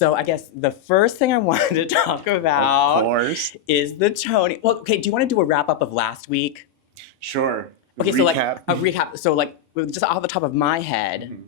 So I guess the first thing I wanted to talk about Of course. is the Tony. Well, okay, do you want to do a wrap up of last week? Sure. Okay, Recap. so like a recap. So like just off the top of my head. Mhm.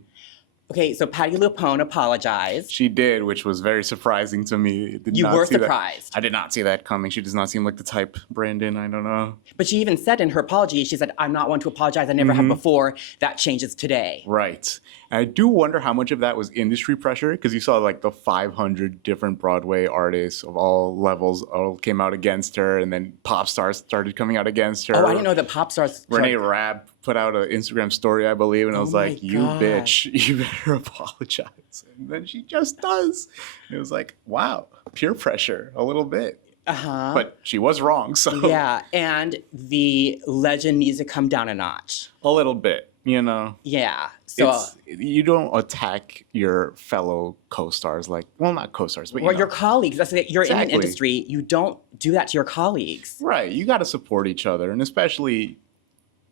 Okay, so Patti LuPone apologized. She did, which was very surprising to me. You were surprised. I did not see that coming. She does not seem like the type, Brandon. I don't know. But she even said in her apology, she said, I'm not one to apologize. I never have before. That changes today. Right. And I do wonder how much of that was industry pressure, because you saw like the 500 different Broadway artists of all levels all came out against her, and then pop stars started coming out against her. Oh, I didn't know that pop stars... Renee Rapp put out an Instagram story, I believe, and I was like, you bitch, you better apologize. And then she just does. And it was like, wow, peer pressure a little bit. Uh-huh. But she was wrong, so. Yeah, and the legend needs to come down a notch. A little bit, you know. Yeah, so... you don't attack your fellow co-stars like, well, not co-stars, but or your colleagues. That's it. You're in an Exactly. industry. You don't do that to your colleagues. Right, you got to support each other, and especially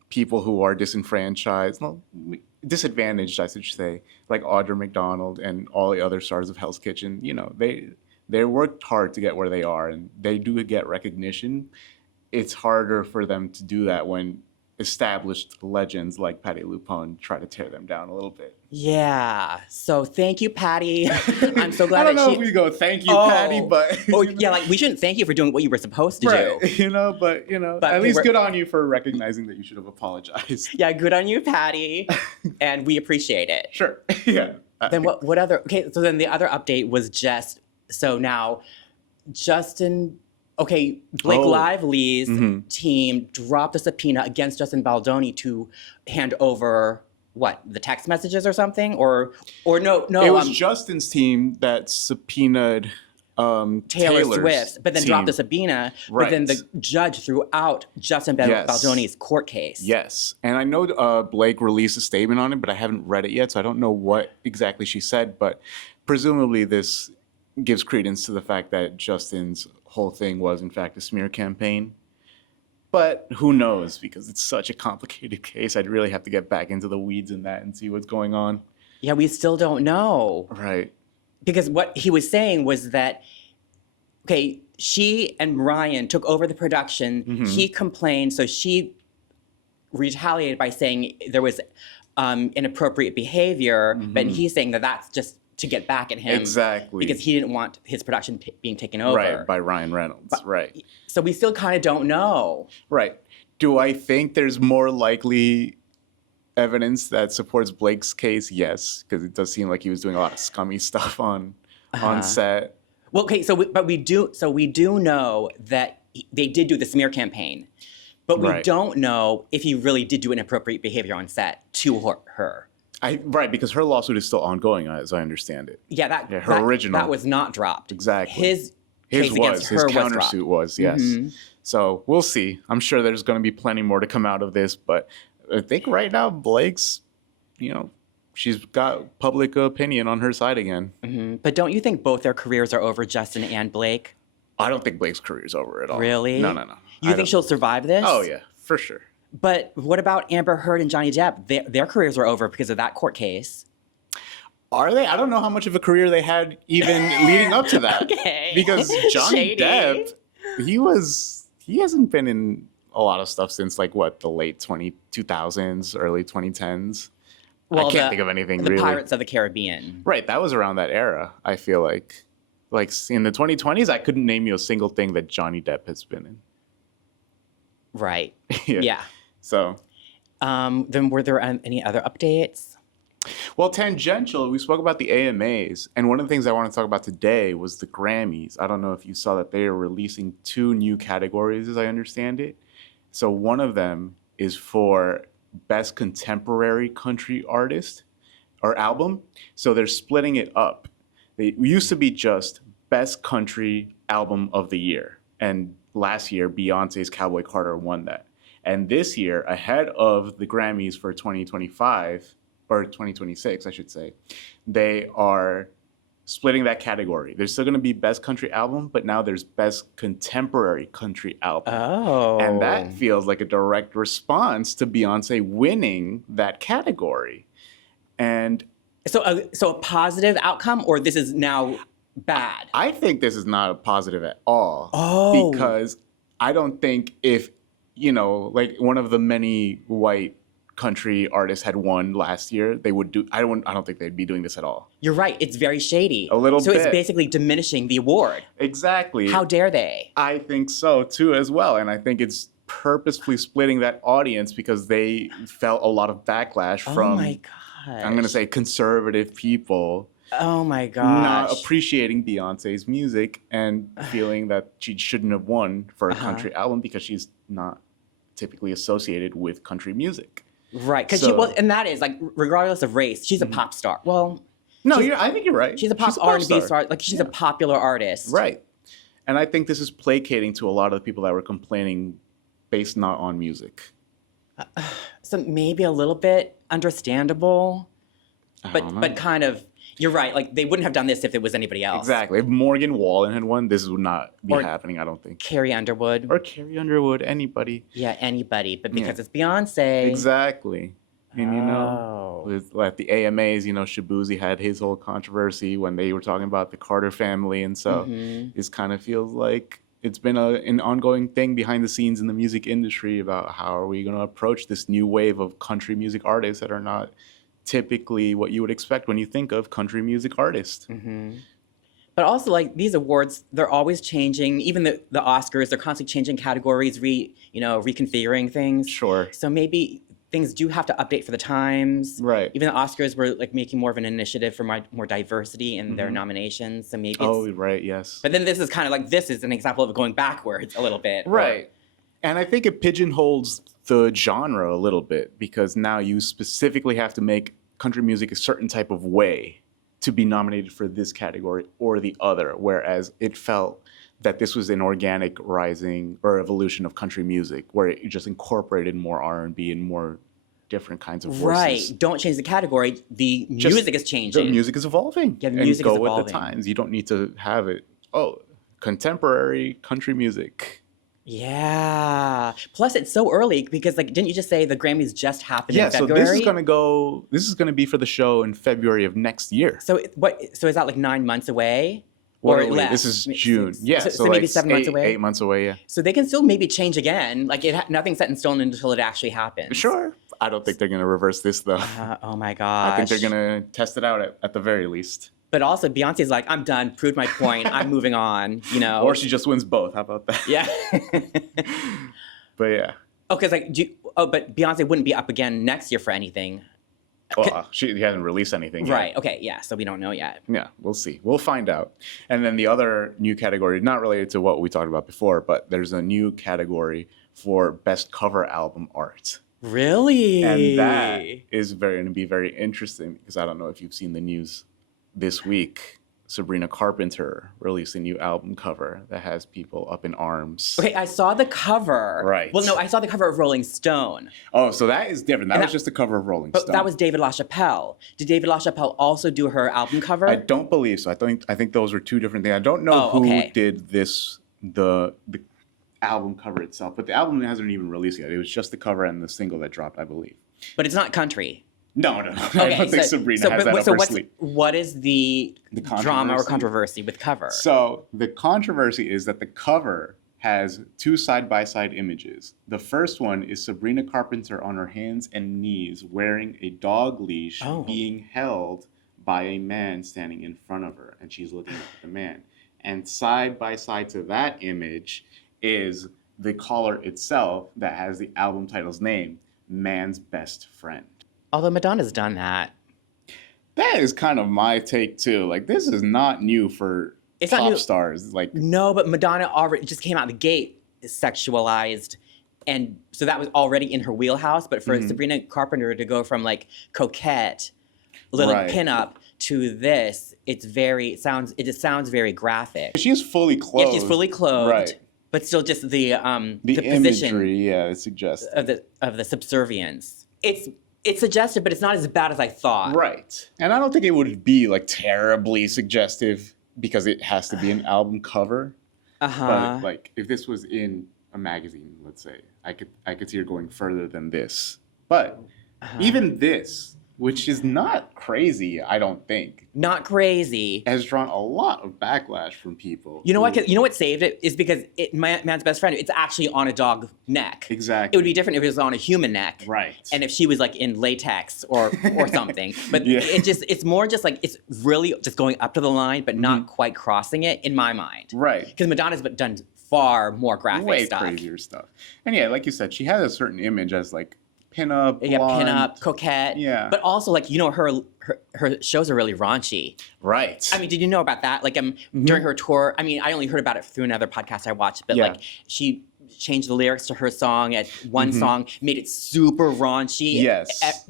people who are disenfranchised, disadvantaged, I should say, like Audra McDonald and all the other stars of Hell's Kitchen. You know, they worked hard to get where they are, and they do get recognition. It's harder for them to do that when established legends like Patti LuPone try to tear them down a little bit. Yeah. So thank you, Patti. I'm so glad I don't that know if we go thank you, Patti, but yeah, like we shouldn't thank you for doing what you were supposed to do. you know, but at least good on you for recognizing that you should have apologized. Yeah, good on you, Patti, and we appreciate it. Sure. Yeah. Then what other? Okay, so then the other update was just so now, Justin. Okay, Blake Lively's team dropped a subpoena against Justin Baldoni to hand over what, the text messages or something, or no. It was Justin's team that subpoenaed Taylor Swift's, but then dropped the subpoena. Right. But then the judge threw out Justin Baldoni's court case. Yes, and I know Blake released a statement on it, but I haven't read it yet, so I don't know what exactly she said. But presumably, this gives credence to the fact that Justin's whole thing was in fact a smear campaign. But who knows, because it's such a complicated case. I'd really have to get back into the weeds in that and see what's going on. Yeah, we still don't know. Right. Because what he was saying was that, okay, she and Ryan took over the production. He complained, so she retaliated by saying there was inappropriate behavior, but he's saying that that's just to get back at him. Exactly. Because he didn't want his production being taken over. Right, by Ryan Reynolds, right. So we still kind of don't know. Right. Do I think there's more likely evidence that supports Blake's case? Yes, because it does seem like he was doing a lot of scummy stuff on set. Well, okay, but we do know that they did do the smear campaign, but we don't know if he really did do inappropriate behavior on set to her. Right, because her lawsuit is still ongoing, as I understand it. Yeah, her original. That was not dropped. Exactly. His countersuit was, yes. So we'll see. I'm sure there's going to be plenty more to come out of this, but I think right now Blake's, she's got public opinion on her side again. But don't you think both their careers are over, Justin and Blake? I don't think Blake's career is over at all. Really? No. You think she'll survive this? Oh, yeah, for sure. But what about Amber Heard and Johnny Depp? Their careers are over because of that court case. Are they? I don't know how much of a career they had even leading up to that. Okay. Because Johnny Depp, he hasn't been in a lot of stuff since the late 2000s, early 2010s. Well, I can't think of anything really. The Pirates of the Caribbean. Right, that was around that era, I feel like. Like in the 2020s, I couldn't name you a single thing that Johnny Depp has been in. Right. Yeah. So. Then were there any other updates? Well, tangential, we spoke about the AMAs, and one of the things I want to talk about today was the Grammys. I don't know if you saw that they are releasing 2 new categories, as I understand it. So one of them is for Best Contemporary Country Artist or Album. So they're splitting it up. It used to be just Best Country Album of the Year, and last year, Beyonce's Cowboy Carter won that. And this year, ahead of the Grammys for 2025, or 2026, I should say, they are splitting that category. There's still going to be Best Country Album, but now there's Best Contemporary Country Album. Oh. And that feels like a direct response to Beyonce winning that category. And so a positive outcome, or this is now... bad. I think this is not a positive at all. Oh. Because I don't think if, like one of the many white country artists had won last year, they would do. I don't think they'd be doing this at all. You're right. It's very shady. A little so bit. So it's basically diminishing the award. Exactly. How dare they? I think so too as well. And I think it's purposefully splitting that audience because they felt a lot of backlash from, oh my gosh, I'm going to say conservative people. Oh my gosh. Not appreciating Beyonce's music and feeling that she shouldn't have won for a country album because she's not typically associated with country music. Right. Because and that is like, regardless of race, she's a pop star. Well, no, I think you're right. She's a pop R&B star. Like she's a popular artist. Right. And I think this is placating to a lot of the people that were complaining based not on music. So maybe a little bit understandable, but kind of. You're right. Like they wouldn't have done this if it was anybody else. Exactly. If Morgan Wallen had won, this would not be happening. I don't think. Carrie Underwood. Or Carrie Underwood. Anybody. Yeah, anybody. But because it's Beyonce. Exactly. And with like the AMAs, Shabuzi had his whole controversy when they were talking about the Carter family, and so it kind of feels like it's been an ongoing thing behind the scenes in the music industry about how are we going to approach this new wave of country music artists that are not typically what you would expect when you think of country music artists. But also, like, these awards, they're always changing. Even the Oscars, they're constantly changing categories, reconfiguring things. Sure. So maybe things do have to update for the times. Right. Even the Oscars were, like, making more of an initiative for more diversity in their nominations. So maybe right, yes. But then this is kind of like, this is an example of going backwards a little bit. Right. And I think it pigeonholes the genre a little bit because now you specifically have to make country music a certain type of way to be nominated for this category or the other, whereas it felt that this was an organic rising or evolution of country music where it just incorporated more R&B and more different kinds of voices. Right. Don't change the category. The music is changing. The music is evolving. Yeah, the music is evolving. Go with the times. You don't need to have it, contemporary country music. Yeah. Plus, it's so early because, like, didn't you just say the Grammys just happened in February? Yeah, so this is going to be for the show in February of next year. So So is that like 9 months away? Or less? This is June. Yeah, so maybe 7 months away? 8 months away, yeah. So they can still maybe change again. Like, nothing's set in stone until it actually happens. Sure. I don't think they're going to reverse this, though. Oh, my gosh. I think they're going to test it out at the very least. But also, Beyonce's like, I'm done, proved my point, I'm moving on, Or she just wins both. How about that? Yeah. But yeah. Oh, because but Beyonce wouldn't be up again next year for anything. Well, she hasn't released anything yet. Right, okay, yeah, so we don't know yet. Yeah, we'll see. We'll find out. And then the other new category, not related to what we talked about before, but there's a new category for Best Cover Album Art. Really? And that is going to be very interesting because I don't know if you've seen the news this week. Sabrina Carpenter released a new album cover that has people up in arms. Okay, I saw the cover. Right. Well, no, I saw the cover of Rolling Stone. Oh, so that is different. That was just the cover of Rolling Stone. But that was David LaChapelle. Did David LaChapelle also do her album cover? I don't believe so. I think those were two different things. I don't know who did the album cover itself, but the album hasn't even released yet. It was just the cover and the single that dropped, I believe. But it's not country. No. Okay, I don't think Sabrina has that up her sleeve. What is the drama or controversy with cover? So the controversy is that the cover has two side-by-side images. The first one is Sabrina Carpenter on her hands and knees wearing a dog leash being held by a man standing in front of her, and she's looking at the man. And side by side to that image is the collar itself that has the album title's name, Man's Best Friend. Although Madonna's done that. That is kind of my take too. Like, this is not new for pop stars. Like, no, but Madonna already just came out the gate sexualized, and so that was already in her wheelhouse. But for Sabrina Carpenter to go from like coquette, little pinup to this, it just sounds very graphic. She's fully clothed. Yeah, she's fully clothed. Right. But still, just the imagery, position, it suggests of the subservience. It's suggestive, but it's not as bad as I thought. Right. And I don't think it would be like terribly suggestive because it has to be an album cover. But like if this was in a magazine, let's say, I could see her going further than this. But even this which is not crazy, I don't think. Not crazy. Has drawn a lot of backlash from people. You know what? You know what saved it is because man's best friend. It's actually on a dog neck. Exactly. It would be different if it was on a human neck. Right. And if she was like in latex or something. But it's more just like it's really just going up to the line, but not quite crossing it in my mind. Right. Because Madonna's done far more graphic way stuff. Crazier stuff. And yeah, like you said, she has a certain image as like pinup, Yeah, blonde. pinup, coquette. Yeah. But also, like, you know, her shows are really raunchy. Right. I mean, did you know about that? Like, during her tour, I mean, I only heard about it through another podcast I watched, but like, she changed the lyrics to her song at one song, made it super raunchy. Yes. At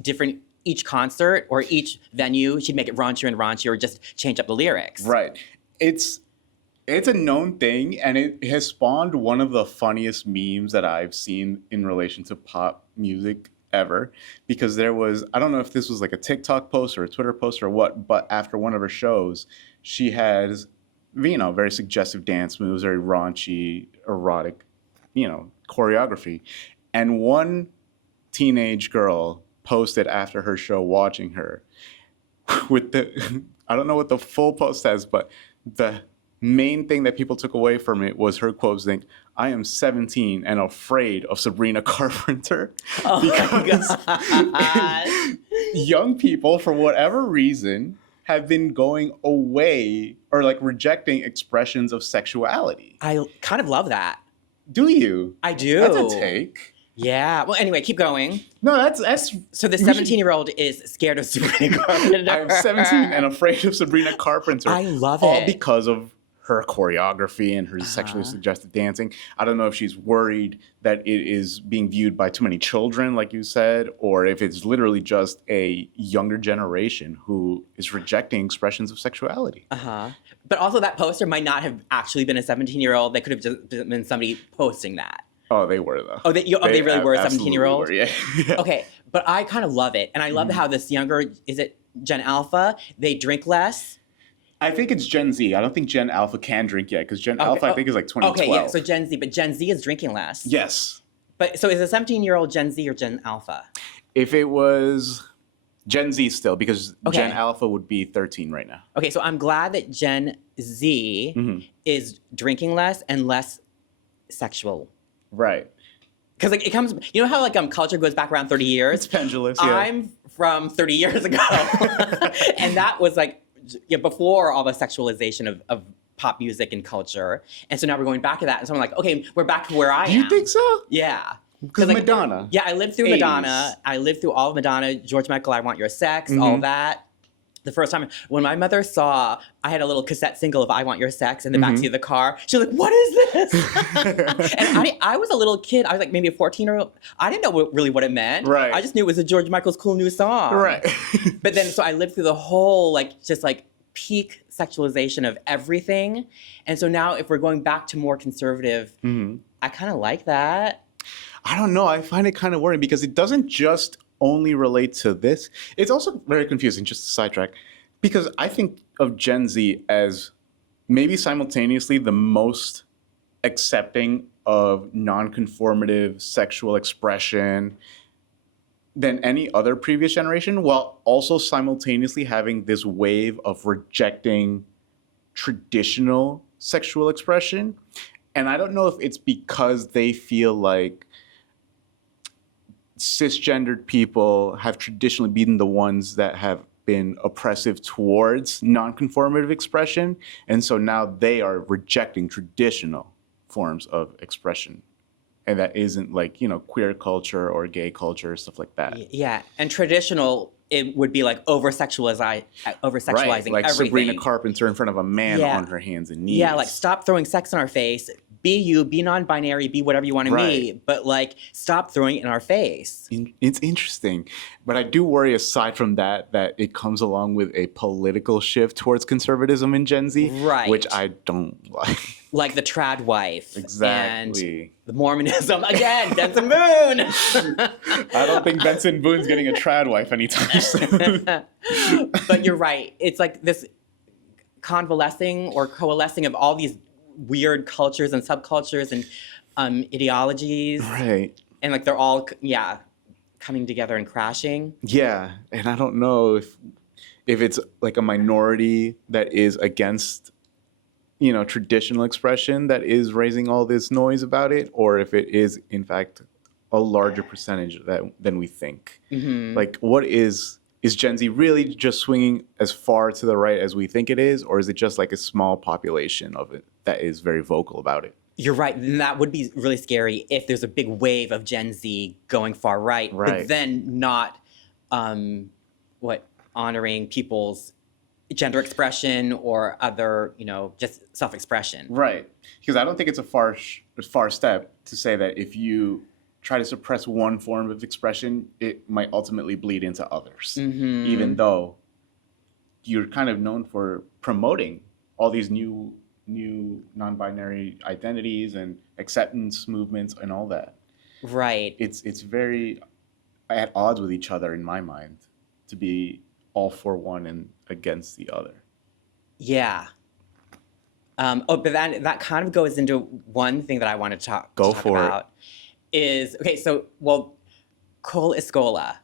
each concert or each venue, she'd make it raunchier and raunchier or just change up the lyrics. Right. It's a known thing, and it has spawned one of the funniest memes that I've seen in relation to pop music ever, because there was, I don't know if this was like a TikTok post or a Twitter post or what, but after one of her shows, she has, you know, very suggestive dance moves, very raunchy, erotic, you know, choreography. And one teenage girl posted after her show watching her with the, I don't know what the full post says, but the main thing that people took away from it was her quote saying, "I am 17 and afraid of Sabrina Carpenter." Oh because young people, for whatever reason, have been going away or like rejecting expressions of sexuality. I kind of love that. Do you? I do. That's a take. Yeah. Well, anyway, keep going. No, that's So the 17-year-old is scared of Sabrina Carpenter. I'm 17 and afraid of Sabrina Carpenter. I love it. All because of her choreography and her sexually suggestive dancing. I don't know if she's worried that it is being viewed by too many children, like you said, or if it's literally just a younger generation who is rejecting expressions of sexuality. But also that poster might not have actually been a 17-year-old. They could have just been somebody posting that. Oh, they were, though. Oh, they really were a 17-year-old? Yeah. Okay, but I kind of love it. And I love how this younger, is it Gen Alpha? They drink less. I think it's Gen Z. I don't think Gen Alpha can drink yet, because Gen Alpha, I think, is like 2012. Okay, yeah, so Gen Z. But Gen Z is drinking less. Yes. But so is a 17-year-old Gen Z or Gen Alpha? If it was Gen Z still, because Gen Alpha would be 13 right now. Okay, so I'm glad that Gen Z is drinking less and less sexual. Right. Because like it comes, you know how like culture goes back around 30 years? It's pendulous, yeah. I'm from 30 years ago. And that was like before all the sexualization of pop music and culture. And so now we're going back to that. And so I'm like, okay, we're back to where I am. Do you think so? Yeah. Because like, Madonna. Yeah, I lived through 80s. Madonna. I lived through all of Madonna, George Michael, I Want Your Sex, all that. The first time when my mother saw I had a little cassette single of I Want Your Sex in the backseat of the car, she was like, "What is this?" And I was a little kid. I was like maybe a 14-year-old. I didn't know really what it meant. Right. I just knew it was a George Michael's cool new song. Right. But then so I lived through the whole just peak sexualization of everything. And so now if we're going back to more conservative, I kind of like that. I don't know. I find it kind of worrying because it doesn't just only relate to this. It's also very confusing, just to sidetrack, because I think of Gen Z as maybe simultaneously the most accepting of non-conformative sexual expression than any other previous generation, while also simultaneously having this wave of rejecting traditional sexual expression. And I don't know if it's because they feel like cisgendered people have traditionally been the ones that have been oppressive towards non-conformative expression. And so now they are rejecting traditional forms of expression. And that isn't like, you know, queer culture or gay culture, stuff like that. Yeah, and traditional, it would be like over-sexualizing Right, like everything. Sabrina Carpenter in front of a man on her hands and knees. Yeah, like stop throwing sex in our face. Be you, be non-binary, be whatever you want to be, but like stop throwing it in our face. It's interesting. But I do worry, aside from that it comes along with a political shift towards conservatism in Gen Z, which I don't like. Like the trad wife. Exactly. And the Mormonism. Again, Benson Boone. I don't think Benson Boone's getting a trad wife anytime soon. But you're right. It's like this convalescing or coalescing of all these weird cultures and subcultures and ideologies. Right. And like they're all, coming together and crashing. Yeah, and I don't know if it's like a minority that is against, traditional expression that is raising all this noise about it, or if it is in fact a larger percentage than we think. Mm-hmm. Like, what is Gen Z really just swinging as far to the right as we think it is, or is it just like a small population of it that is very vocal about it? You're right. And that would be really scary if there's a big wave of Gen Z going far right. But then not honoring people's gender expression or other, just self-expression. Right. Because I don't think it's a far step to say that if you try to suppress one form of expression, it might ultimately bleed into others. Mm-hmm. Even though you're kind of known for promoting all these new non-binary identities and acceptance movements and all that. Right. It's very at odds with each other in my mind to be all for one and against the other. Yeah. But that kind of goes into one thing that I want to talk about. Is, okay, so, Cole Escola.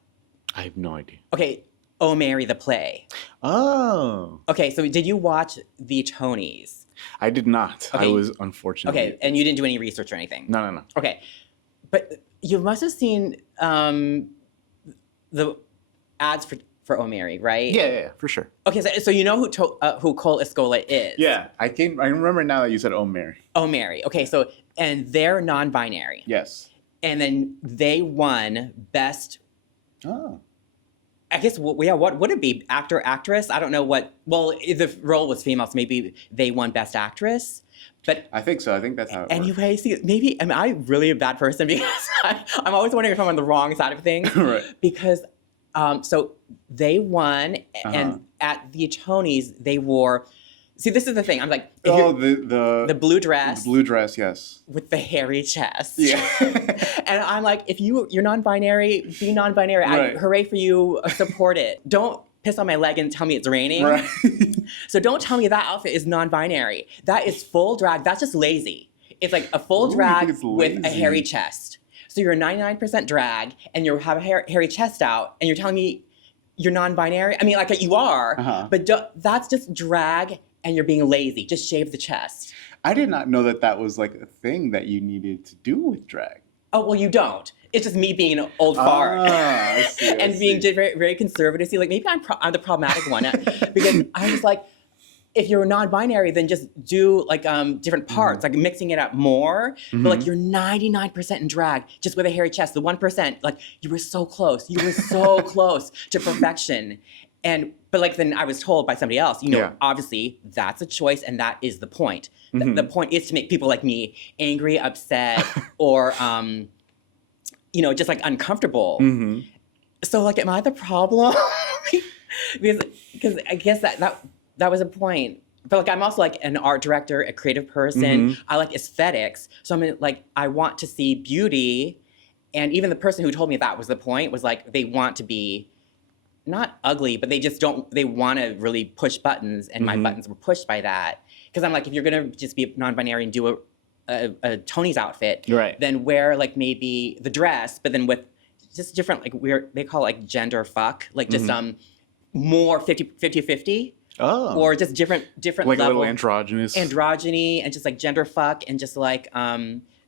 I have no idea. Okay, Oh Mary the play. Oh. Okay, so did you watch the Tonys? I did not. Okay. I was unfortunately. Okay, and you didn't do any research or anything? No. Okay, but you must have seen the ads for Oh Mary, right? Yeah, for sure. Okay, so you know who Cole Escola is? Yeah, I remember now that you said Oh Mary. Oh Mary. Okay, so, and they're non-binary. Yes. And then they won best. Oh. I guess, what would it be? Actor, actress? I don't know what. Well, the role was female, so maybe they won best actress. But I think so. I think that's how it works. Anyway, see, maybe I'm really a bad person because I'm always wondering if I'm on the wrong side of things. Right. Because, so they won, and at the Tonys, they wore. See, this is the thing. I'm like, the blue dress. The blue dress, yes. With the hairy chest. Yeah. And I'm like, if you're non-binary, be non-binary. Right. Hooray for you. Support it. Don't piss on my leg and tell me it's raining. Right. So don't tell me that outfit is non-binary. That is full drag. That's just lazy. It's like a full drag with a hairy chest. So you're 99% drag and you have a hairy chest out and you're telling me you're non-binary? I mean, like you are, but that's just drag. And you're being lazy. Just shave the chest. I did not know that was like a thing that you needed to do with drag. Oh, well, you don't. It's just me being an old fart. I see, and being very, very conservative. See, like, maybe I'm the problematic one. Because I was like, if you're non-binary, then just do like different parts, like mixing it up more. But like you're 99% in drag, just with a hairy chest. The 1%, like you were so close. You were so close to perfection. But like then I was told by somebody else, obviously that's a choice and that is the point. The point is to make people like me angry, upset, or just like uncomfortable. So like, am I the problem? because I guess that was a point. But like I'm also like an art director, a creative person. I like aesthetics. So I mean, like I want to see beauty, and even the person who told me that was the point was like they want to be. Not ugly, but they want to really push buttons, and my buttons were pushed by that. Because I'm like, if you're going to just be non-binary and do a Tony's outfit, right, then wear like maybe the dress, but then with just different, like they call it like gender fuck, like just more 50-50. Oh. Or just different like level. A little androgynous. Androgyny and just like gender fuck and just like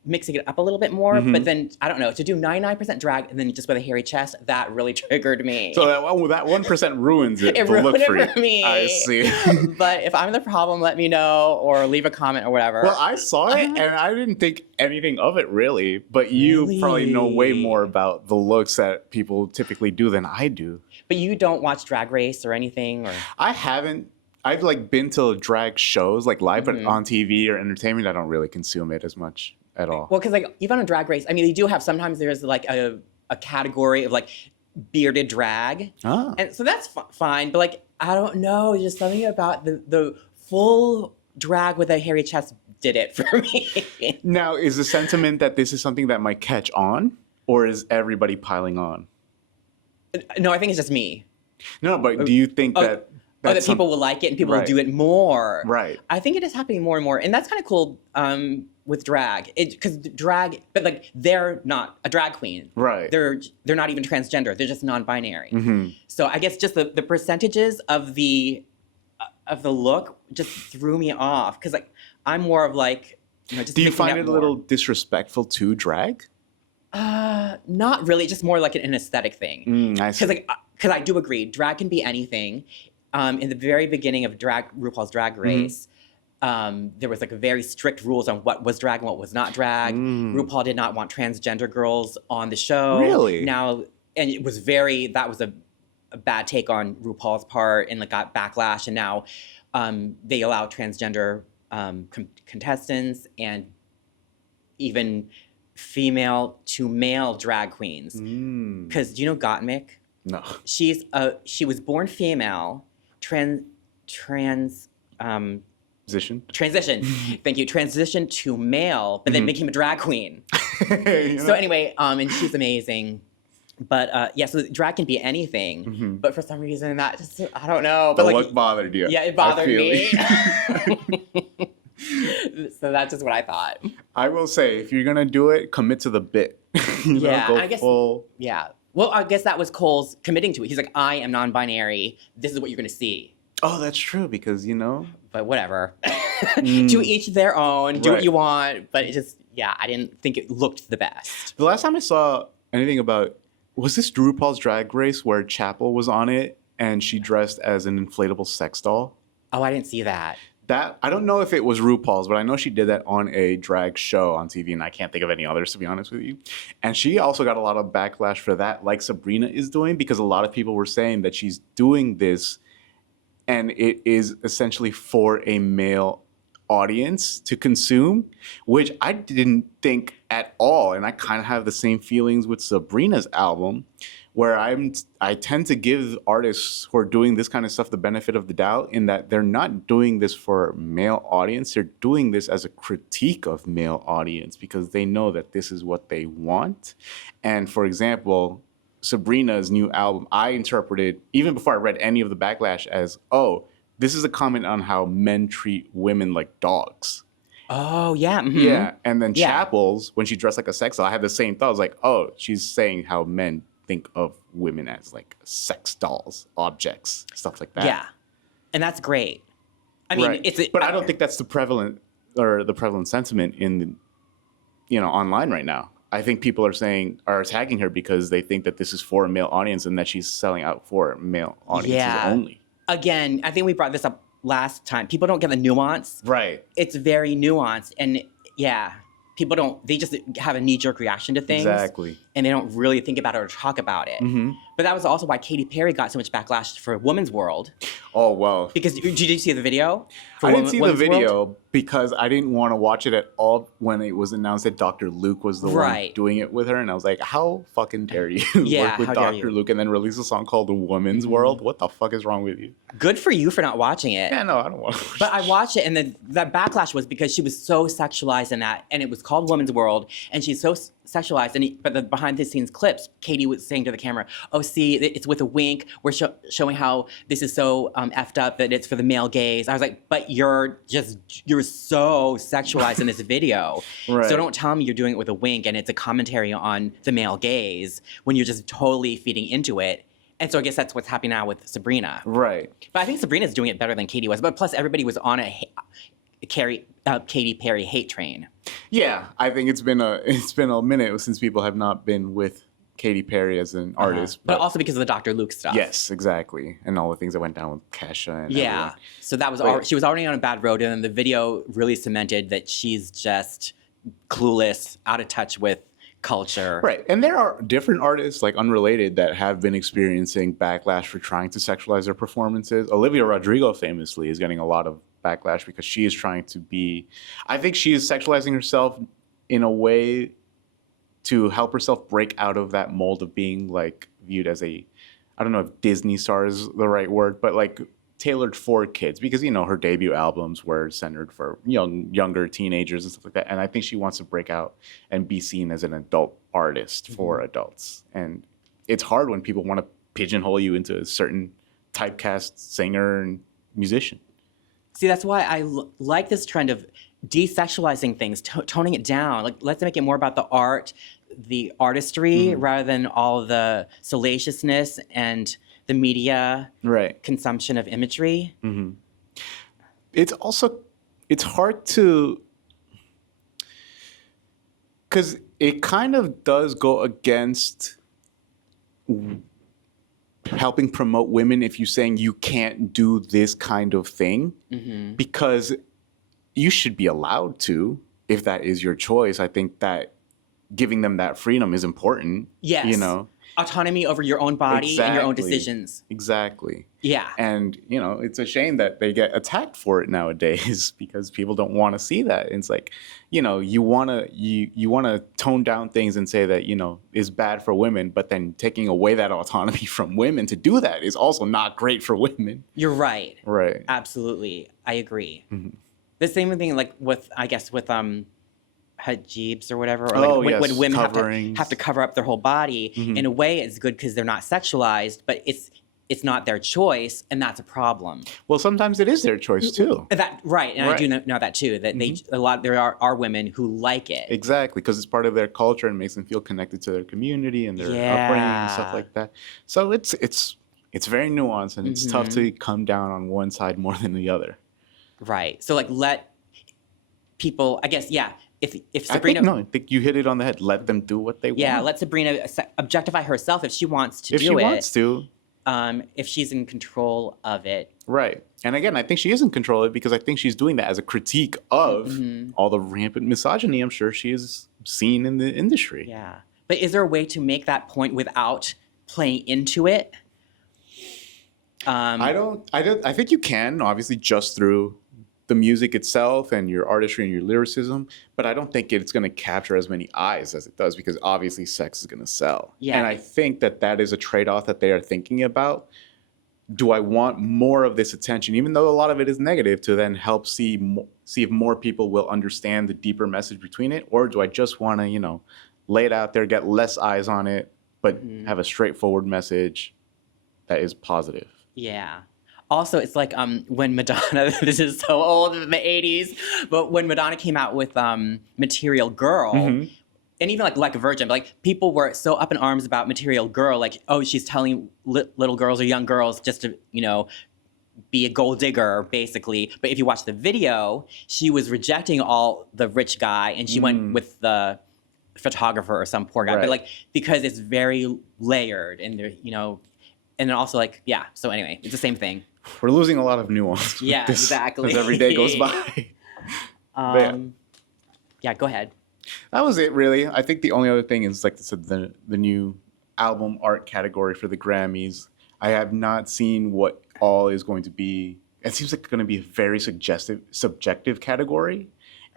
mixing it up a little bit more, but then, I don't know, to do 99% drag and then just with a hairy chest, that really triggered me. So that 1% ruins it. It ruined it for me. I see. But if I'm the problem, let me know or leave a comment or whatever. Well, I saw it and I didn't think anything of it really, but you probably know way more about the looks that people typically do than I do. But you don't watch Drag Race or anything? Or I haven't. I've like been to drag shows, like live, but on TV or entertainment, I don't really consume it as much. At all. Well, because like even on Drag Race, I mean, they do have sometimes there's like a category of like bearded drag, and so that's fine. But like I don't know, just something about the full drag with a hairy chest did it for me. Now, is the sentiment that this is something that might catch on, or is everybody piling on? No, I think it's just me. No, but do you think that that people will like it and people will do it more. Right. I think it is happening more and more. And that's kind of cool with drag. Because drag, but like they're not a drag queen. Right. They're not even transgender. They're just non-binary. Mm-hmm. So I guess just the percentages of the look just threw me off. Because like I'm more of like, just do you find it a little disrespectful to drag? Not really. Just more like an aesthetic thing. I see. Because I do agree, drag can be anything. In the very beginning of RuPaul's Drag Race, there was like very strict rules on what was drag and what was not drag. RuPaul did not want transgender girls on the show. Really? And it was that was a bad take on RuPaul's part and like got backlash. And now they allow transgender contestants and even female to male drag queens. Because do you know Gottmik? No. She was born female, transition. Thank you. Transition to male, but then became a drag queen. So anyway, and she's amazing. But so drag can be anything. But for some reason that just, I don't know. But the look bothered you. Yeah, it bothered me. So that's just what I thought. I will say, if you're gonna do it, commit to the bit. I guess. Full. Yeah. Well, I guess that was Cole's committing to it. He's like, I am non-binary. This is what you're gonna see. Oh, that's true, because But whatever. To each their own. Do what you want. But it just, I didn't think it looked the best. The last time I saw anything about, was this RuPaul's Drag Race where Chapel was on it and she dressed as an inflatable sex doll? Oh, I didn't see that. I don't know if it was RuPaul's, but I know she did that on a drag show on TV, and I can't think of any others, to be honest with you. And she also got a lot of backlash for that, like Sabrina is doing, because a lot of people were saying that she's doing this and it is essentially for a male audience to consume, which I didn't think at all. And I kind of have the same feelings with Sabrina's album, where I tend to give artists who are doing this kind of stuff the benefit of the doubt, in that they're not doing this for a male audience. They're doing this as a critique of male audience because they know that this is what they want. And for example, Sabrina's new album, I interpreted, even before I read any of the backlash, as, oh, this is a comment on how men treat women like dogs. Oh, yeah. Mm-hmm. Yeah. And then Chapel's, when she dressed like a sex doll, I had the same thought. I was like, oh, she's saying how men think of women as like sex dolls, objects, stuff like that. Yeah. And that's great. I mean, but I don't think that's the prevalent sentiment in, online right now. I think people are tagging her because they think that this is for a male audience and that she's selling out for male audiences only. Again, I think we brought this up last time. People don't get the nuance. Right. It's very nuanced. And people they just have a knee-jerk reaction to things. Exactly. And they don't really think about it or talk about it. Mm-hmm. But that was also why Katy Perry got so much backlash for Women's World. Oh, well. Because, did you see the video? I didn't see the video because I didn't want to watch it at all when it was announced that Dr. Luke was the one doing it with her. And I was like, how fucking dare you work with Dr. Luke and then release a song called Women's World? What the fuck is wrong with you? Good for you for not watching it. Yeah, no, I don't want to watch it. But I watched it, and then that backlash was because she was so sexualized in that, and it was called Women's World, and she's so sexualized. But the behind-the-scenes clips, Katy was saying to the camera, oh, see, it's with a wink. We're showing how this is so effed up that it's for the male gaze. I was like, but you're so sexualized in this video. Right. So don't tell me you're doing it with a wink and it's a commentary on the male gaze when you're just totally feeding into it. And so I guess that's what's happening now with Sabrina. Right. But I think Sabrina's doing it better than Katy was. But plus, everybody was on a Katy Perry hate train. Yeah, I think it's been a minute since people have not been with Katy Perry as an artist. But also because of the Dr. Luke stuff. Yes, exactly. And all the things that went down with Kesha and everyone. So that was she was already on a bad road, and then the video really cemented that she's just clueless, out of touch with culture. Right. And there are different artists, like unrelated, that have been experiencing backlash for trying to sexualize their performances. Olivia Rodrigo famously is getting a lot of backlash because she is trying to be, I think she is sexualizing herself in a way to help herself break out of that mold of being like viewed as I don't know if Disney star is the right word, but like tailored for kids, because her debut albums were centered for younger teenagers and stuff like that. And I think she wants to break out and be seen as an adult artist for adults. And it's hard when people want to pigeonhole you into a certain typecast singer and musician. See, that's why I like this trend of desexualizing things, toning it down. Like, let's make it more about the art, the artistry, rather than all the salaciousness and the media consumption of imagery. It's hard to, because it kind of does go against helping promote women if you're saying you can't do this kind of thing, because you should be allowed to, if that is your choice. I think that giving them that freedom is important. Yes. You know? Autonomy over your own body and your own decisions. Exactly. Yeah. And, you know, it's a shame that they get attacked for it nowadays because people don't want to see that. And it's like, you know, you want to tone down things and say that, you know, is bad for women, but then taking away that autonomy from women to do that is also not great for women. You're right. Right. Absolutely. I agree. The same thing like with, I guess, with hijabs or whatever, or like when women have to cover up their whole body. In a way, it's good because they're not sexualized, but it's not their choice, and that's a problem. Well, sometimes it is their choice too. And I do know that too. That there are women who like it. Exactly, because it's part of their culture and makes them feel connected to their community and their upbringing and stuff like that. So it's very nuanced, and it's tough to come down on one side more than the other. Right. So like let people, I guess, If Sabrina, I think you hit it on the head. Let them do what they want. Yeah, let Sabrina objectify herself if she wants to do it. If she wants to. If she's in control of it. Right. And again, I think she is in control of it because I think she's doing that as a critique of all the rampant misogyny I'm sure she has seen in the industry. Yeah. But is there a way to make that point without playing into it? I think you can, obviously, just through the music itself and your artistry and your lyricism, but I don't think it's going to capture as many eyes as it does because obviously sex is going to sell. Yeah. And I think that is a trade-off that they are thinking about. Do I want more of this attention, even though a lot of it is negative, to then help see if more people will understand the deeper message between it? Or do I just want to, you know, lay it out there, get less eyes on it, but have a straightforward message that is positive? Yeah. Also, it's like when Madonna, this is so old in the 80s, but when Madonna came out with Material Girl, and even like a Virgin, but like people were so up in arms about Material Girl, like, oh, she's telling little girls or young girls just to, you know, be a gold digger, basically. But if you watch the video, she was rejecting all the rich guy, and she went with the photographer or some poor guy. Right. But like, because it's very layered, and there, you know, and then also like, yeah. So anyway, it's the same thing. We're losing a lot of nuance. Yeah, exactly. As every day goes by. Yeah, go ahead. That was it, really. I think the only other thing is, like I said, the new album art category for the Grammys. I have not seen what all is going to be. It seems like it's going to be a very subjective category.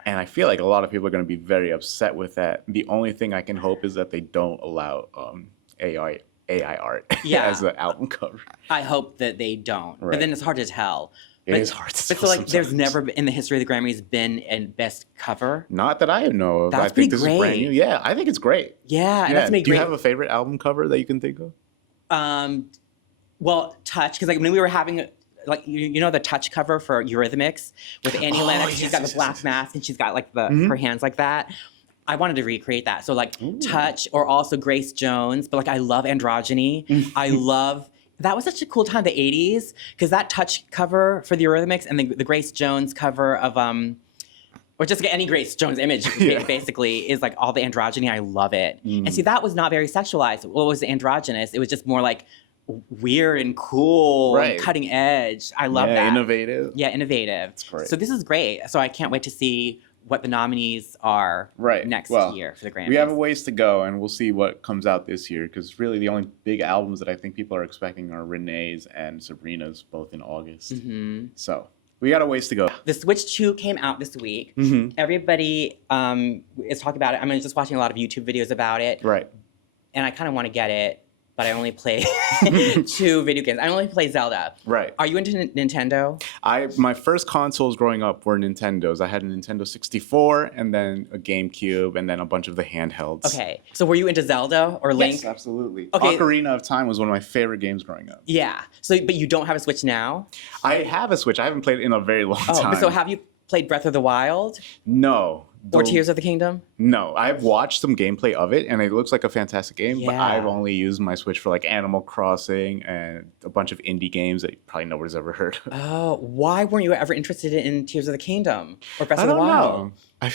And I feel like a lot of people are going to be very upset with that. The only thing I can hope is that they don't allow AI art as the album cover. I hope that they don't. Right. But then it's hard to tell. It is hard to tell. But so like sometimes. There's never in the history of the Grammys been a best cover? Not that I know of. That's I think this great. is brand new. Yeah, I think it's great. Yeah, and that's Do you have a favorite album cover that you can think of? Well, Touch, because like when we were having like you know the Touch cover for Eurythmics with Annie Lennox, she's got the black mask and she's got like her hands like that. I wanted to recreate that. So like Touch, or also Grace Jones, but like I love androgyny. I love, that was such a cool time, the 80s, because that Touch cover for the Eurythmics and the Grace Jones cover of, or just any Grace Jones image basically, is like all the androgyny. I love it. And see, that was not very sexualized. What was androgynous? It was just more like weird and cool and cutting edge. I love that. Innovative. Yeah, innovative. That's great. So this is great. So I can't wait to see what the nominees are next year for the Grammys. We have a ways to go, and we'll see what comes out this year, because really the only big albums that I think people are expecting are Renee's and Sabrina's, both in August. So we got a ways to go. The Switch 2 came out this week. Everybody is talking about it. I'm just watching a lot of YouTube videos about it. Right. And I kind of want to get it. but I only play 2 video games. I only play Zelda. Right. Are you into Nintendo? My first consoles growing up were Nintendos. I had a Nintendo 64 and then a GameCube and then a bunch of the handhelds. Okay. So were you into Zelda or Link? Yes, absolutely. Okay. Ocarina of Time was one of my favorite games growing up. Yeah. So, but you don't have a Switch now? I have a Switch. I haven't played it in a very long time. So have you played Breath of the Wild? No. Or Tears of the Kingdom? No, I've watched some gameplay of it, and it looks like a fantastic game, but Yeah. I've only used my Switch for like Animal Crossing and a bunch of indie games that probably nobody's ever heard of. Oh, why weren't you ever interested in Tears of the Kingdom or Breath I of the don't Wild? know.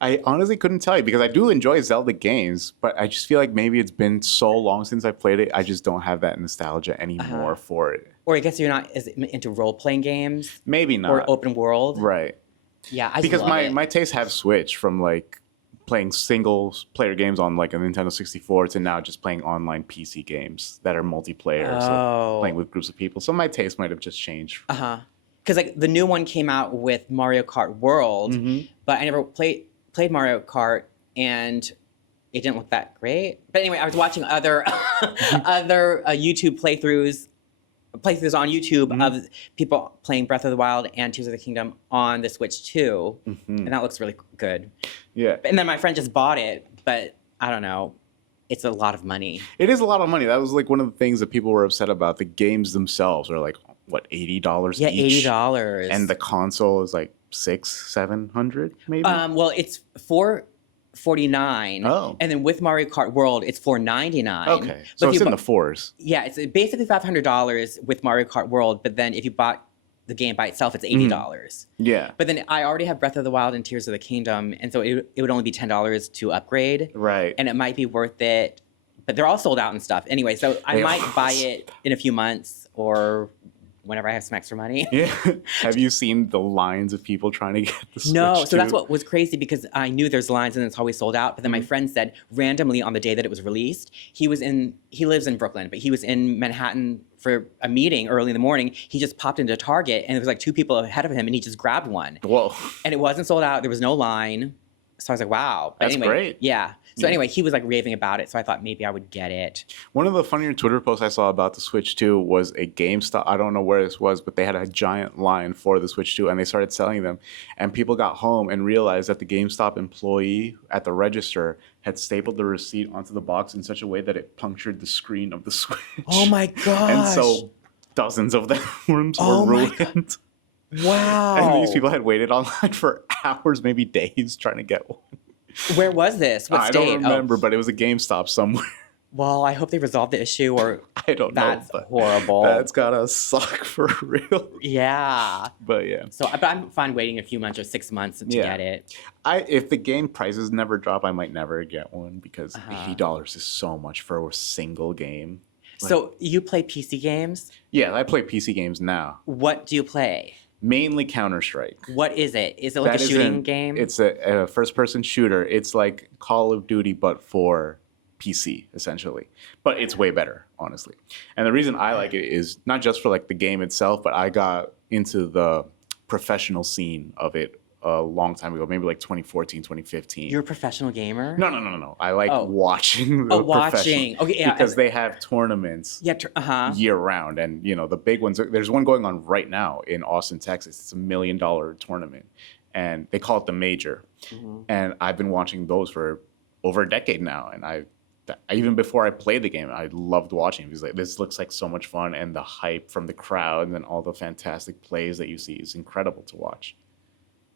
I honestly couldn't tell you because I do enjoy Zelda games, but I just feel like maybe it's been so long since I played it, I just don't have that nostalgia anymore for it. Or I guess you're not as into role-playing games? Maybe not. Or open world? Right. Yeah, I Because love it. my tastes have switched from like playing single player games on like a Nintendo 64 to now just playing online PC games that are multiplayer, so playing with groups of people. So my taste might have just changed. Because like the new one came out with Mario Kart World, but I never played Mario Kart, and it didn't look that great. But anyway, I was watching other YouTube playthroughs on YouTube of people playing Breath of the Wild and Tears of the Kingdom on the Switch too, and that looks really good. Yeah. And then my friend just bought it, but I don't know. It's a lot of money. It is a lot of money. That was like one of the things that people were upset about. The games themselves are like, what, $80 Yeah, each? $80. And the console is like $600-700 maybe? Well, it's $449. Oh. And then with Mario Kart World, it's $499. Okay. So it's in the fours. Yeah, it's basically $500 with Mario Kart World, but then if you bought the game by itself, it's $80. Yeah. But then I already have Breath of the Wild and Tears of the Kingdom, and so it would only be $10 to upgrade. Right. And it might be worth it, but they're all sold out and stuff. Anyway, so I might buy it in a few months or whenever I have some extra money. Yeah. Have you seen the lines of people trying to get the Switch? No, so that's too? what was crazy because I knew there's lines and it's always sold out. But then my friend said randomly on the day that it was released, he lives in Brooklyn, but he was in Manhattan for a meeting early in the morning. He just popped into Target and there was like 2 people ahead of him and he just grabbed one. Whoa. And it wasn't sold out. There was no line. So I was like, wow. But That's anyway, great. Yeah. So anyway, he was like raving about it. So I thought maybe I would get it. One of the funnier Twitter posts I saw about the Switch 2 was a GameStop. I don't know where this was, but they had a giant line for the Switch 2 and they started selling them. And people got home and realized that the GameStop employee at the register had stapled the receipt onto the box in such a way that it punctured the screen of the Switch. Oh my gosh. And so dozens of them were ruined. Wow. And these people had waited online for hours, maybe days, trying to get one. Where was this? What I state? don't remember, but it was a GameStop somewhere. Well, I hope they resolved the issue or I don't that's know. That's horrible. That's gotta suck for real. Yeah. But yeah. So but I'm fine waiting a few months or 6 months to get it. If the game prices never drop, I might never get one because $80 is so much for a single game. So you play PC games? Yeah, I play PC games now. What do you play? Mainly Counter-Strike. What is it? Is it like a shooting game? It's a first-person shooter. It's like Call of Duty, but for PC, essentially. But it's way better, honestly. And the reason I like it is not just for like the game itself, but I got into the professional scene of it a long time ago, maybe like 2014, 2015. You're a professional gamer? No. I like watching the watching. Okay, yeah. Because they have tournaments year round. And, you know, the big ones, there's one going on right now in Austin, Texas. It's $1 million tournament. And they call it the Major. And I've been watching those for over a decade now. And even before I played the game, I loved watching it because like, this looks like so much fun. And the hype from the crowd and then all the fantastic plays that you see is incredible to watch.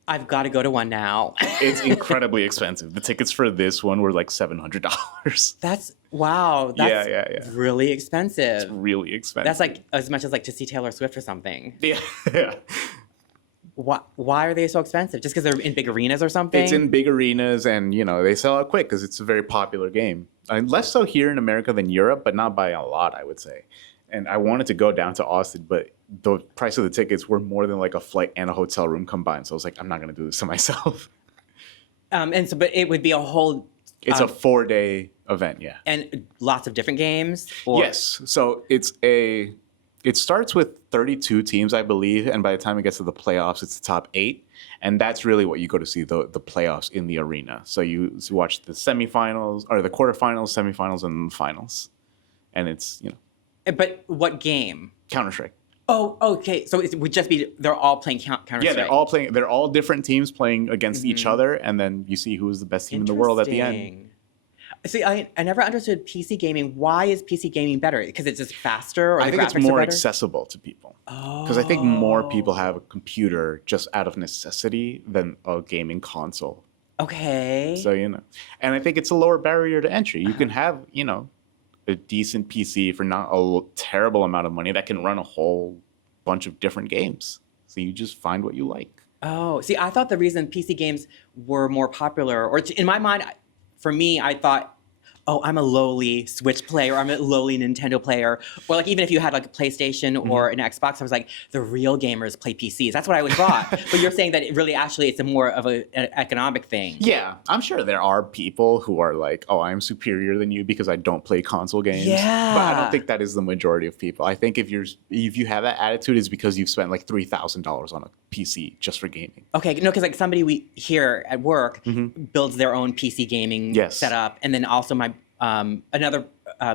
I've got to go to one now. It's incredibly expensive. The tickets for this one were like $700. That's wow. That's yeah. really expensive. It's really expensive. That's like as much as like to see Taylor Swift or something. Yeah. Why are they so expensive? Just because they're in big arenas or something? It's in big arenas and, you know, they sell out quick because it's a very popular game. Less so here in America than Europe, but not by a lot, I would say. And I wanted to go down to Austin, but the price of the tickets were more than like a flight and a hotel room combined. So I was like, I'm not going to do this to myself. But it would be a whole... It's a 4-day event, yeah. And lots of different games? Yes. So it starts with 32 teams, I believe. And by the time it gets to the playoffs, it's the top 8. And that's really what you go to see, the playoffs in the arena. So you watch the semifinals, or the quarterfinals, semifinals, and the finals. and it's But what game? Counter-Strike. Oh, okay. So it would just be they're all playing Counter-Strike. Yeah, they're all different teams playing against each other, and then you see who's the best team in the world at the end. See, I never understood PC gaming. Why is PC gaming better? Because it's just faster, or I the think it's graphics more are better? accessible to people. Oh. Because I think more people have a computer just out of necessity than a gaming console. Okay. So, and I think it's a lower barrier to entry. You can have, a decent PC for not a terrible amount of money that can run a whole bunch of different games. So you just find what you like. Oh, see, I thought the reason PC games were more popular, or in my mind, for me, I thought, oh, I'm a lowly Switch player, or I'm a lowly Nintendo player, or like even if you had like a PlayStation or an Xbox, I was like, the real gamers play PCs. That's what I always thought. But you're saying that it's a more of an economic thing. Yeah, I'm sure there are people who are like, oh, I'm superior than you because I don't play console games. Yeah. But I don't think that is the majority of people. I think if you have that attitude, it's because you've spent like $3,000 on a PC just for gaming. Okay, no, because like somebody we here at work builds their own PC gaming setup, and then also my another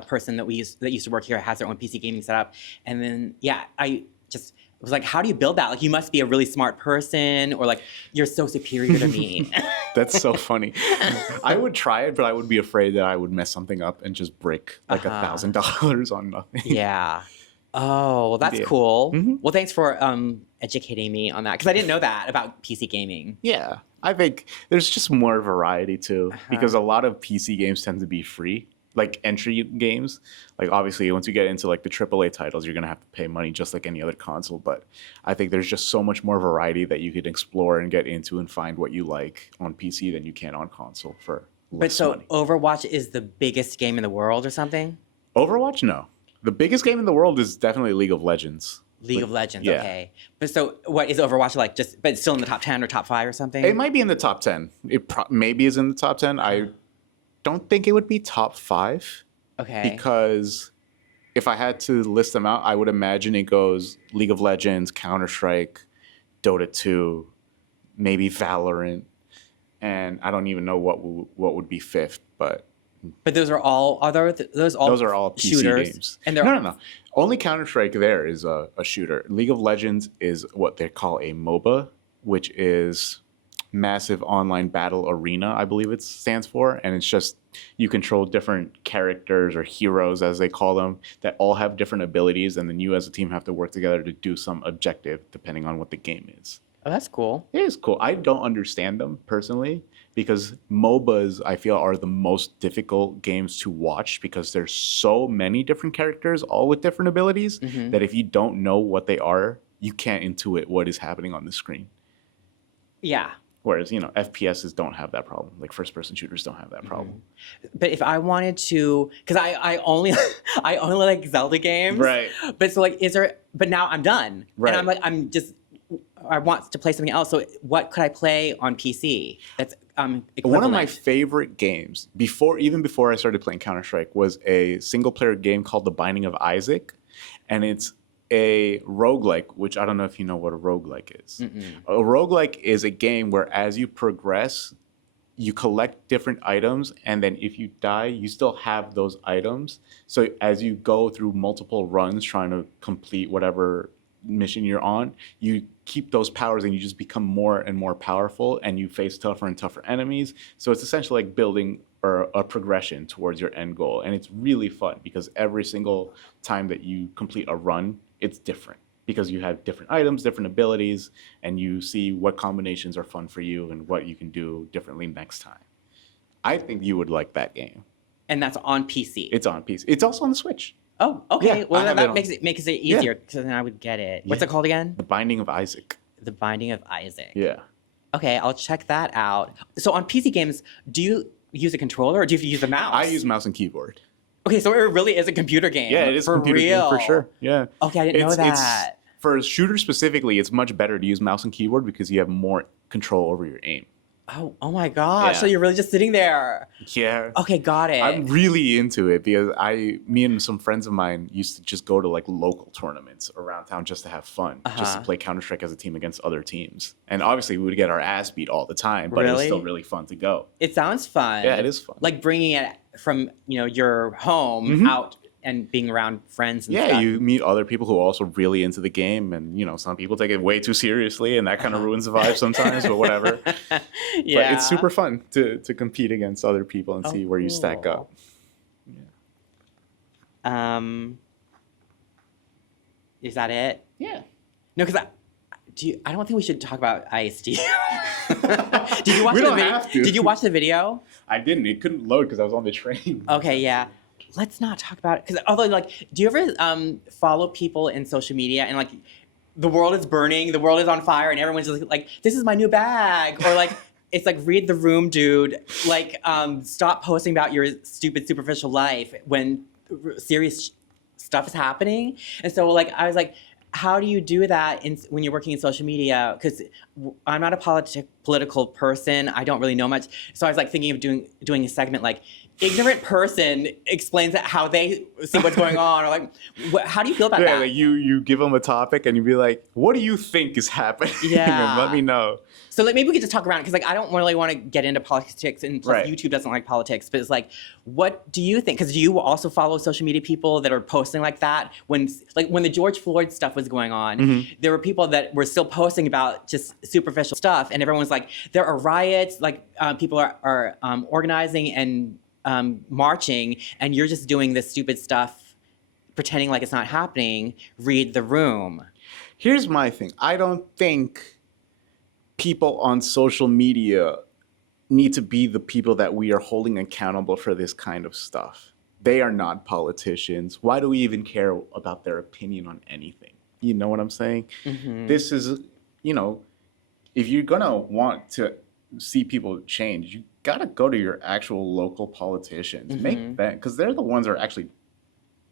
person that used to work here has their own PC gaming setup, and then I just was like, how do you build that? Like, you must be a really smart person, or like you're so superior to me. That's so funny. I would try it, but I would be afraid that I would mess something up and just break like $1,000 on nothing. Yeah. Oh, well, that's cool. Well, thanks for educating me on that, because I didn't know that about PC gaming. Yeah, I think there's just more variety too, because a lot of PC games tend to be free, like entry games. Like obviously, once you get into like the AAA titles, you're gonna have to pay money just like any other console. But I think there's just so much more variety that you could explore and get into and find what you like on PC than you can on console for less money. Overwatch is the biggest game in the world, or something? Overwatch, no. The biggest game in the world is definitely League of Legends. League of Legends, okay. But so what is Overwatch like? But it's still in the top 10 or top 5 or something? It might be in the top 10. It maybe is in the top 10. I don't think it would be top 5. Okay. Because if I had to list them out, I would imagine it goes League of Legends, Counter-Strike, Dota 2, maybe Valorant, and I don't even know what would be 5th, but those are all those are all PC shooters games. And no. Only Counter-Strike there is a shooter. League of Legends is what they call a MOBA, which is Massive Online Battle Arena, I believe it stands for. And it's just you control different characters or heroes, as they call them, that all have different abilities. And then you as a team have to work together to do some objective depending on what the game is. Oh, that's cool. It is cool. I don't understand them personally, because MOBAs, I feel, are the most difficult games to watch, because there's so many different characters, all with different abilities, that if you don't know what they are, you can't intuit what is happening on the screen. Yeah. Whereas, FPSs don't have that problem. Like first-person shooters don't have that problem. But if I wanted to, because I only I only like Zelda games. Right. But so like, but now I'm done. Right. And I want to play something else. So what could I play on PC that's equivalent? One of my favorite games, even before I started playing Counter-Strike, was a single-player game called The Binding of Isaac. And it's a roguelike, which I don't know if you know what a roguelike is. A roguelike is a game where as you progress, you collect different items, and then if you die, you still have those items. So as you go through multiple runs trying to complete whatever mission you're on, you keep those powers and you just become more and more powerful, and you face tougher and tougher enemies. So it's essentially like building or a progression towards your end goal. And it's really fun because every single time that you complete a run, it's different, because you have different items, different abilities, and you see what combinations are fun for you and what you can do differently next time. I think you would like that game. And that's on PC. It's on PC. It's also on the Switch. Oh, okay. Yeah, well, that makes it easier, because then I would get it. What's it called again? The Binding of Isaac. The Binding of Isaac. Yeah. Okay, I'll check that out. So on PC games, do you use a controller or do you use a mouse? I use mouse and keyboard. Okay, so it really is a computer game. Yeah, it is a computer game for sure. Yeah. Okay, I didn't know that. For shooters specifically, it's much better to use mouse and keyboard because you have more control over your aim. Oh my gosh. Yeah. So you're really just sitting there. Yeah. Okay, got it. I'm really into it because me and some friends of mine used to just go to like local tournaments around town just to have fun, just to play Counter-Strike as a team against other teams. And obviously we would get our ass beat all the time, but it was still really fun to go. It sounds fun. Yeah, it is fun. Like bringing it from, your home out and being around friends and Yeah, stuff. you meet other people who are also really into the game, and some people take it way too seriously, and that kind of ruins the vibe sometimes. But whatever. Yeah. But it's super fun to compete against other people and see where you stack up. Is that it? Yeah. No, because I don't think we should talk about ISD. Did you watch We the don't video? have to. Did you watch the video? I didn't. It couldn't load because I was on the train. Okay, yeah. Let's not talk about it. Because although, like, do you ever follow people in social media and like, the world is burning, the world is on fire, and everyone's just like, this is my new bag, or like, it's like, read the room, dude. Like, stop posting about your stupid superficial life when serious stuff is happening. And so, like, I was like, how do you do that when you're working in social media? Because I'm not a political person. I don't really know much. So I was like thinking of doing a segment like, ignorant person explains how they see what's going on, or like, how do you feel about that? Like you give them a topic and you be like, what do you think is happening? Yeah. And let me know. So like, maybe we could just talk around, because like, I don't really want to get into politics, and plus YouTube doesn't like politics, but it's like, what do you think? Because do you also follow social media people that are posting like that? When the George Floyd stuff was going on, there were people that were still posting about just superficial stuff, and everyone's like, there are riots, like people are organizing and marching, and you're just doing this stupid stuff, pretending like it's not happening. Read the room. Here's my thing. I don't think people on social media need to be the people that we are holding accountable for this kind of stuff. They are not politicians. Why do we even care about their opinion on anything? You know what I'm saying? This is, if you're going to want to see people change, you got to go to your actual local politicians. Make that, because they're the ones that are actually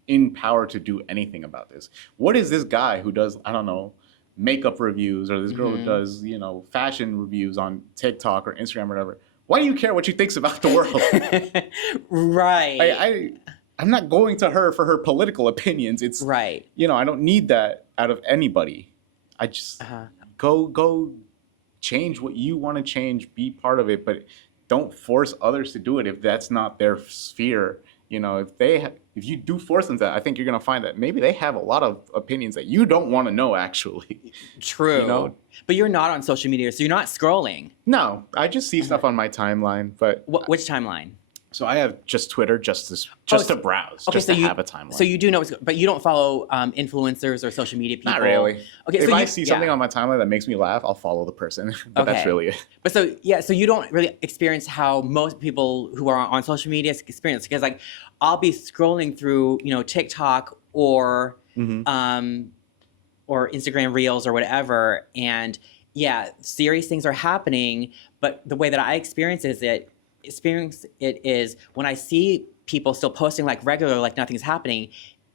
in power to do anything about this. What is this guy who does, I don't know, makeup reviews, or this girl who does, fashion reviews on TikTok or Instagram or whatever? Why do you care what she thinks about the world? Right. I'm not going to her for her political opinions. It's right. I don't need that out of anybody. I just go change what you want to change, be part of it, but don't force others to do it if that's not their sphere. If you do force them to that, I think you're going to find that maybe they have a lot of opinions that you don't want to know, actually. True. But you're not on social media, so you're not scrolling. No, I just see stuff on my timeline. But which timeline? So I have just Twitter, just to browse, just to have a timeline. So you do know, but you don't follow influencers or social media people? Not really. Okay, if I see something on my timeline that makes me laugh, I'll follow the person. But that's really it. But so you don't really experience how most people who are on social media experience, because like, I'll be scrolling through, TikTok or Instagram Reels or whatever, and serious things are happening. But the way that I experience it is when I see people still posting like regular, like nothing's happening,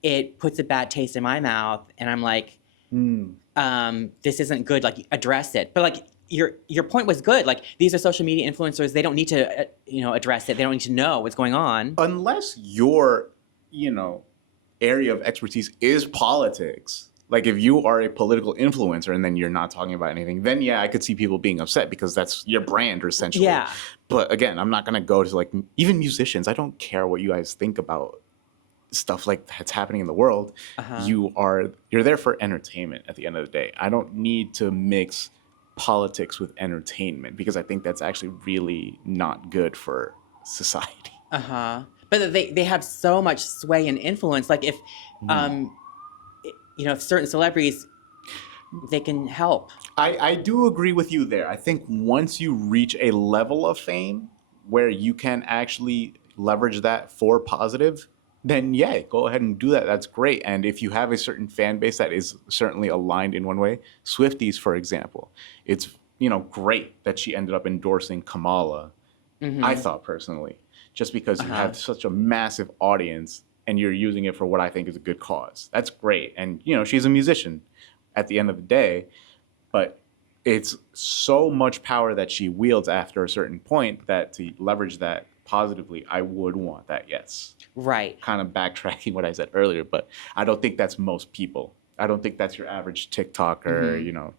it puts a bad taste in my mouth, and I'm like, this isn't good. Like, address it. But like, your point was good. Like, these are social media influencers. They don't need to, address it. They don't need to know what's going on. Unless your, area of expertise is politics. Like, if you are a political influencer and then you're not talking about anything, then I could see people being upset because that's your brand, essentially. Yeah. But again, I'm not going to go to like, even musicians. I don't care what you guys think about stuff like that's happening in the world. You're there for entertainment at the end of the day. I don't need to mix politics with entertainment, because I think that's actually really not good for society. But they have so much sway and influence. Like, if if certain celebrities, they can help. I do agree with you there. I think once you reach a level of fame where you can actually leverage that for positive, then go ahead and do that. That's great. And if you have a certain fan base that is certainly aligned in one way, Swifties, for example, it's great that she ended up endorsing Kamala. I thought personally, just because you have such a massive audience and you're using it for what I think is a good cause. That's great. And, she's a musician at the end of the day, but it's so much power that she wields after a certain point that to leverage that positively, I would want that, yes. Right. Kind of backtracking what I said earlier, but I don't think that's most people. I don't think that's your average TikToker,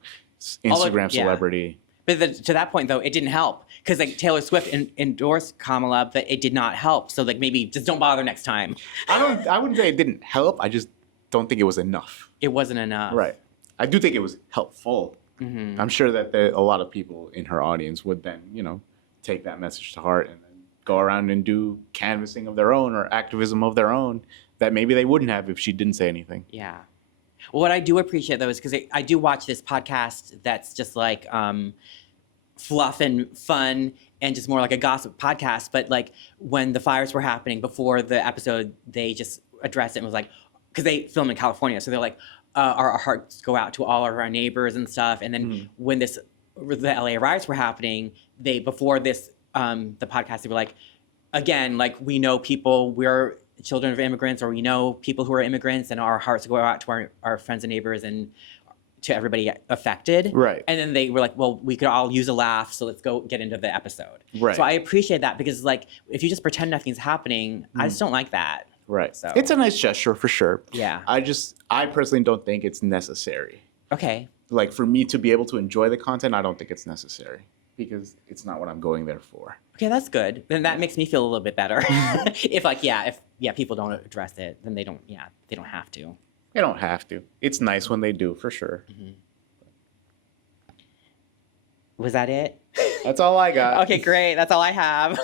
Instagram celebrity. But to that point, though, it didn't help because like Taylor Swift endorsed Kamala, but it did not help. So like maybe just don't bother next time. I wouldn't say it didn't help. I just don't think it was enough. It wasn't enough. Right. I do think it was helpful. Mm-hmm. I'm sure that a lot of people in her audience would then, take that message to heart and then go around and do canvassing of their own or activism of their own that maybe they wouldn't have if she didn't say anything. Yeah. Well, what I do appreciate, though, is because I do watch this podcast that's just like fluff and fun and just more like a gossip podcast. But like when the fires were happening before the episode, they just addressed it and was like, because they film in California. So they're like, our hearts go out to all of our neighbors and stuff. And then when the LA riots were happening, before this, the podcast, they were like, again, like we know people, we're children of immigrants, or we know people who are immigrants, and our hearts go out to our friends and neighbors and to everybody affected. Right. And then they were like, well, we could all use a laugh, so let's go get into the episode. Right. So I appreciate that because like if you just pretend nothing's happening, I just don't like that. Right. So it's a nice gesture for sure. Yeah. I personally don't think it's necessary. Okay. Like for me to be able to enjoy the content, I don't think it's necessary because it's not what I'm going there for. Okay, that's good. Then that makes me feel a little bit better. If people don't address it, then they don't have to. They don't have to. It's nice when they do, for sure. Mm-hmm. Was that it? That's all I got. Okay, great. That's all I have.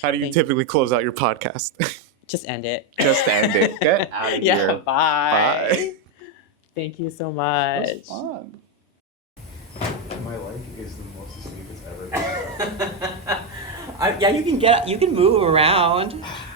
How do you typically close out your podcast? Just end it. Just end it. Get out of here. Yeah, bye. Bye. Thank you so much. That was fun. My life is the most asleep it's ever been. Yeah, you can move around.